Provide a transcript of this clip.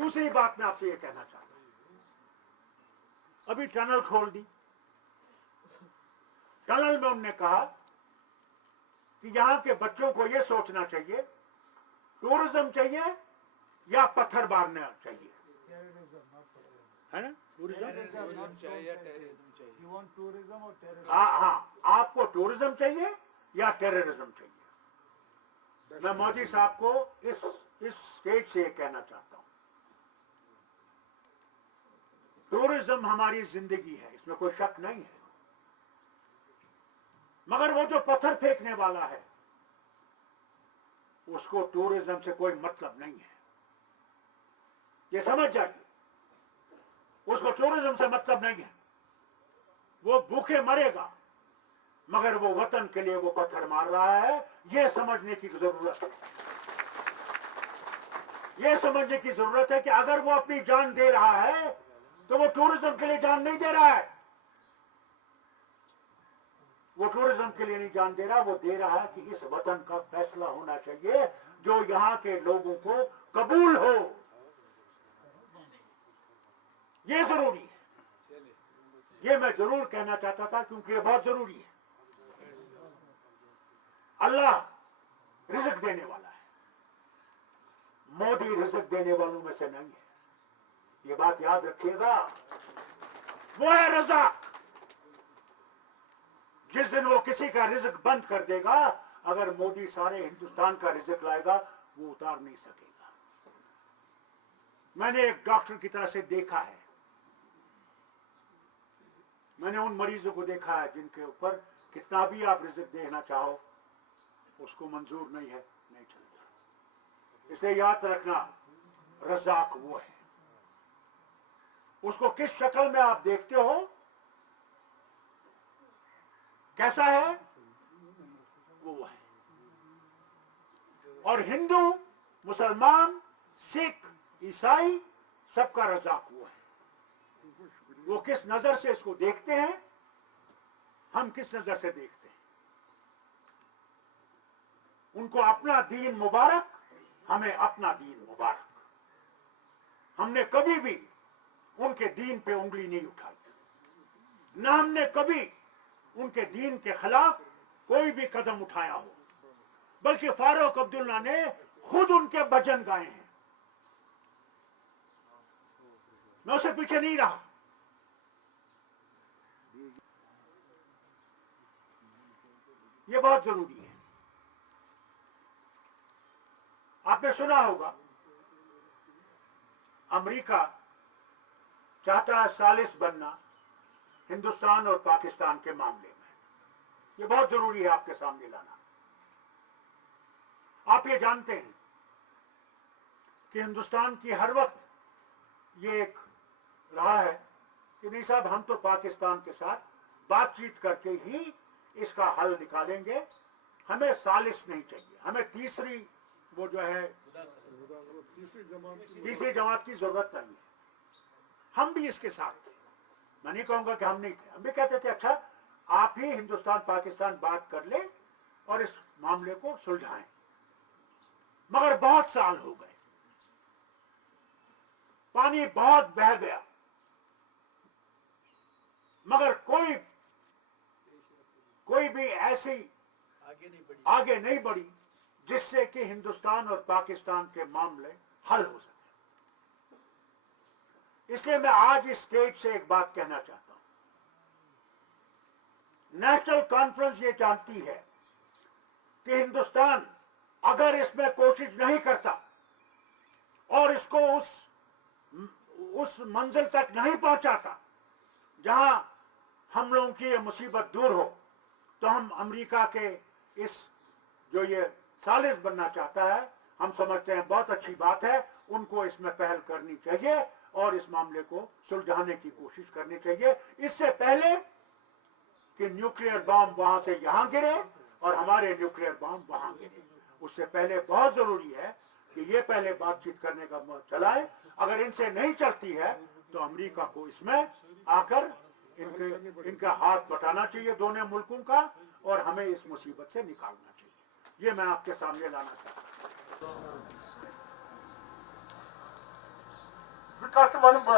दूसरी बात मैं आपसे ये कहना चाहता हूं, अभी टनल खोल दी, टनल में उन्होंने कहा कि यहां के बच्चों को ये सोचना चाहिए टूरिज्म चाहिए या पत्थर मारना चाहिए, है ना? हाँ, आपको टूरिज्म चाहिए या टेररिज्म चाहिए? मैं मोदी साहब को इस स्टेज से कहना चाहता हूं, टूरिज्म हमारी जिंदगी है, इसमें कोई शक नहीं है, मगर वो जो पत्थर फेंकने वाला है उसको टूरिज्म से कोई मतलब नहीं है, ये समझ जाइए, उसको टूरिज्म से मतलब नहीं है। वो भूखे मरेगा मगर वो वतन के लिए वो पत्थर मार रहा है, ये समझने की जरूरत है। ये समझने की जरूरत है कि अगर वो अपनी जान दे रहा है तो वो टूरिज्म के लिए जान नहीं दे रहा है, वो टूरिज्म के लिए नहीं जान दे रहा, वो दे रहा है कि इस वतन का फैसला होना चाहिए जो यहां के लोगों को कबूल हो, ये जरूरी है। ये मैं जरूर कहना चाहता था क्योंकि ये बहुत जरूरी है। अल्लाह रिज़्क देने वाला है, मोदी रिज़्क देने वालों में से नहीं है, ये बात याद रखिएगा। वो है रज़ाक, जिस दिन वो किसी का रिज़्क बंद कर देगा, अगर मोदी सारे हिंदुस्तान का रिज़्क लाएगा वो उतार नहीं सकेगा। मैंने एक डॉक्टर की तरह से देखा है, मैंने उन मरीजों को देखा है जिनके ऊपर कितना भी आप रिज़्क देना चाहो उसको मंजूर नहीं है, नहीं चलेगा। इसलिए याद रखना, रज़ाक वो है, उसको किस शक्ल में आप देखते हो, कैसा है, वो है। और हिंदू, मुसलमान, सिख, ईसाई, सबका रज़ाक वो है। वो किस नजर से इसको देखते हैं, हम किस नजर से देखते हैं। उनको अपना दीन मुबारक, हमें अपना दीन मुबारक। हमने कभी भी उनके दीन पे उंगली नहीं उठाई, ना हमने कभी उनके दीन के खिलाफ कोई भी कदम उठाया हो, बल्कि फारूक अब्दुल्ला ने खुद उनके भजन गाए हैं, मैं उससे पीछे नहीं रहा। ये बहुत जरूरी है। आपने सुना होगा अमेरिका चाहता है सालिस बनना हिंदुस्तान और पाकिस्तान के मामले में, ये बहुत जरूरी है आपके सामने लाना। आप ये जानते हैं कि हिंदुस्तान की हर वक्त ये एक रहा है कि नहीं साहब, हम तो पाकिस्तान के साथ बातचीत करके ही इसका हल निकालेंगे, हमें सालिस नहीं चाहिए, हमें तीसरी वो जो है तीसरी जमात की जरूरत नहीं है। हम भी इसके साथ थे, मैं नहीं कहूंगा कि हम नहीं थे, हम भी कहते थे अच्छा आप ही हिंदुस्तान पाकिस्तान बात कर ले और इस मामले को सुलझाएं। मगर बहुत साल हो गए, पानी बहुत बह गया, मगर कोई भी ऐसी आगे नहीं बढ़ी जिससे कि हिंदुस्तान और पाकिस्तान के मामले हल हो सके। इसलिए मैं आज इस स्टेज से एक बात कहना चाहता हूं, नेशनल कॉन्फ्रेंस ये जानती है कि हिंदुस्तान अगर इसमें कोशिश नहीं करता और इसको उस मंजिल तक नहीं पहुंचाता जहां हम लोगों की ये मुसीबत दूर हो, तो हम अमेरिका के इस जो ये सालिस बनना चाहता है, हम समझते हैं बहुत अच्छी बात है, उनको इसमें पहल करनी चाहिए और इस मामले को सुलझाने की कोशिश करनी चाहिए, इससे पहले कि न्यूक्लियर बॉम्ब वहां से यहां गिरे और हमारे न्यूक्लियर बॉम्ब वहां गिरे। उससे पहले बहुत जरूरी है कि ये पहले बातचीत करने का चलाए। अगर इनसे नहीं चलती है तो अमेरिका को इसमें आकर इनका हाथ बटाना चाहिए दोनों मुल्कों का, और हमें इस मुसीबत से निकालना चाहिए। ये मैं आपके सामने लाना चाहता हूं। کت ون بہ